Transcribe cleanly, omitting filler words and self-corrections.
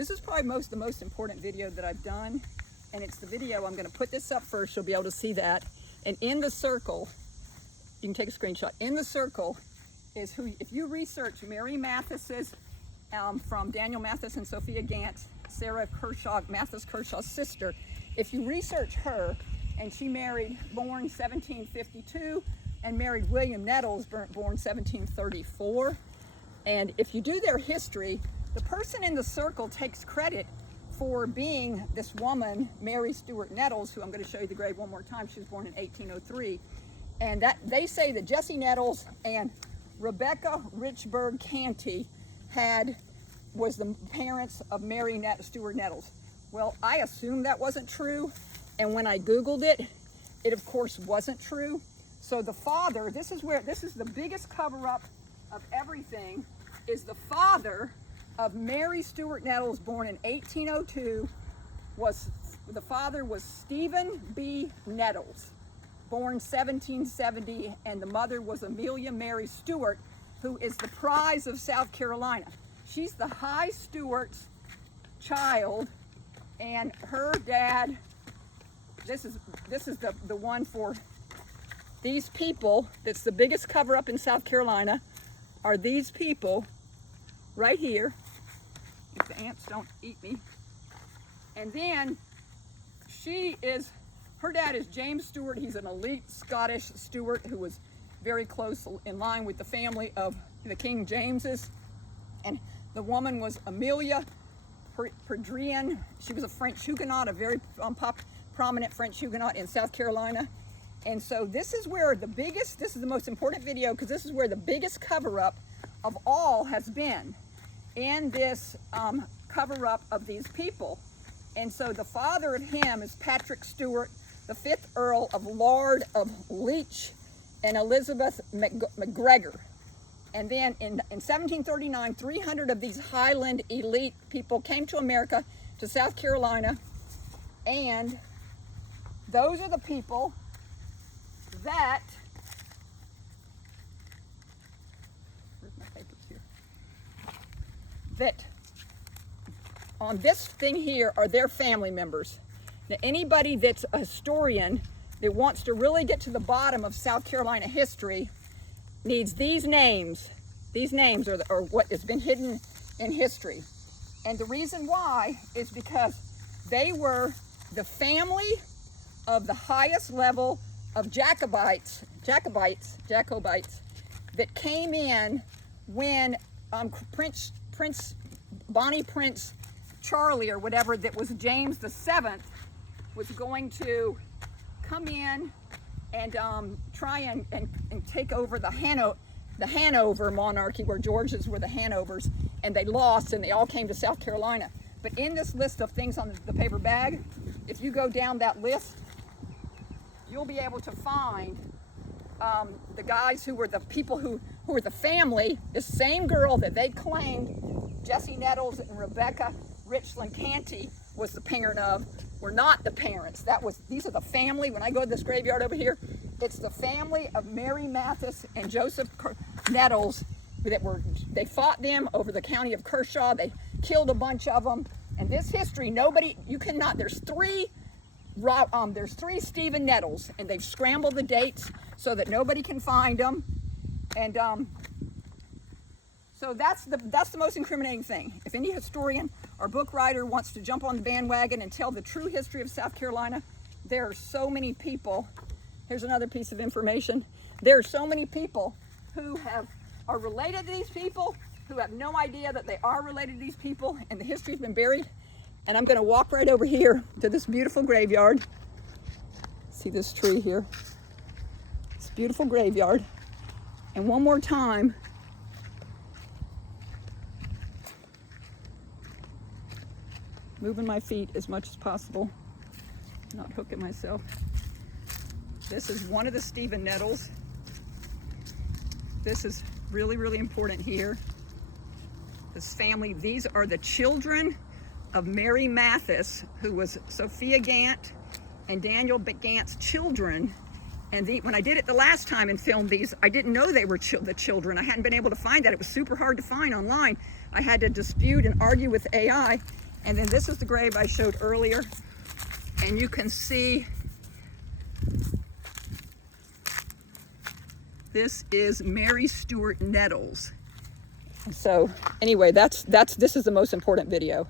This is probably the most important video that I've done, and it's the video, I'm gonna put this up first, you'll be able to see that. And in the circle, you can take a screenshot. In the circle is who, if you research Mary Mathis's, from Daniel Mathis and Sophia Gant, Sarah Kershaw, Mathis Kershaw's sister, if you research her, and she born 1752, and married William Nettles, born 1734. And if you do their history, the person in the circle takes credit for being this woman, Mary Stewart Nettles, who I'm going to show you the grave one more time. She was born in 1803. And that they say that Jessie Nettles and Rebecca Richburg Canty was the parents of Mary Stewart Nettles. Well, I assumed that wasn't true. And when I Googled it, it of course wasn't true. So the father, this is the biggest cover-up of everything, is the father of Mary Stewart Nettles, born in 1802, the father was Stephen B. Nettles, born 1770, and the mother was Amelia Mary Stewart, who is the prize of South Carolina. She's the High Stewart's child, and her dad, this is the one for these people, that's the biggest cover-up in South Carolina, are these people right here, if the ants don't eat me. And then her dad is James Stewart. He's an elite Scottish Stewart who was very close in line with the family of the King Jameses. And the woman was Amelia Perdrian. She was a French Huguenot, a very prominent French Huguenot in South Carolina. And so this is the most important video, because this is where the biggest cover-up of all has been, in this cover-up of these people. And so the father of him is Patrick Stewart, the 5th Earl of Laird of Leach and Elizabeth MacGregor. And then in 1739, 300 of these Highland elite people came to America, to South Carolina, and those are the people that, where's my papers here? That on this thing here are their family members. Now, anybody that's a historian that wants to really get to the bottom of South Carolina history needs these names. These names are what has been hidden in history. And the reason why is because they were the family of the highest level of Jacobites that came in when Bonnie Prince Charlie, or whatever, that was James the 7th, was going to come in and try and take over the Hanover monarchy, where Georges were the Hanovers, and they lost, and they all came to South Carolina. But in this list of things on the paper bag, if you go down that list, you'll be able to find the guys who were the people who were the family, the same girl that they claimed Jessie Nettles and Rebecca Richland Canty was the parent of, were not the parents. These are the family. When I go to this graveyard over here, it's the family of Mary Mathis and Joseph Nettles they fought them over the county of Kershaw. They killed a bunch of them. And this history, there's three Stephen Nettles, and they've scrambled the dates so that nobody can find them. And so that's the most incriminating thing. If any historian or book writer wants to jump on the bandwagon and tell the true history of South Carolina, there are so many people. Here's another piece of information. There are so many people who are related to these people, who have no idea that they are related to these people, and the history's been buried. And I'm going to walk right over here to this beautiful graveyard. See this tree here? This beautiful graveyard. And one more time, moving my feet as much as possible, not hooking myself. This is one of the Stephen Nettles. This is really, really important here. This family, these are the children of Mary Mathis, who was Sophia Gant and Daniel Gant's children. And when I did it the last time and filmed these, I didn't know they were the children. I hadn't been able to find that. It was super hard to find online. I had to dispute and argue with AI. And then this is the grave I showed earlier. And you can see this is Mary Stewart Nettles. So anyway, this is the most important video.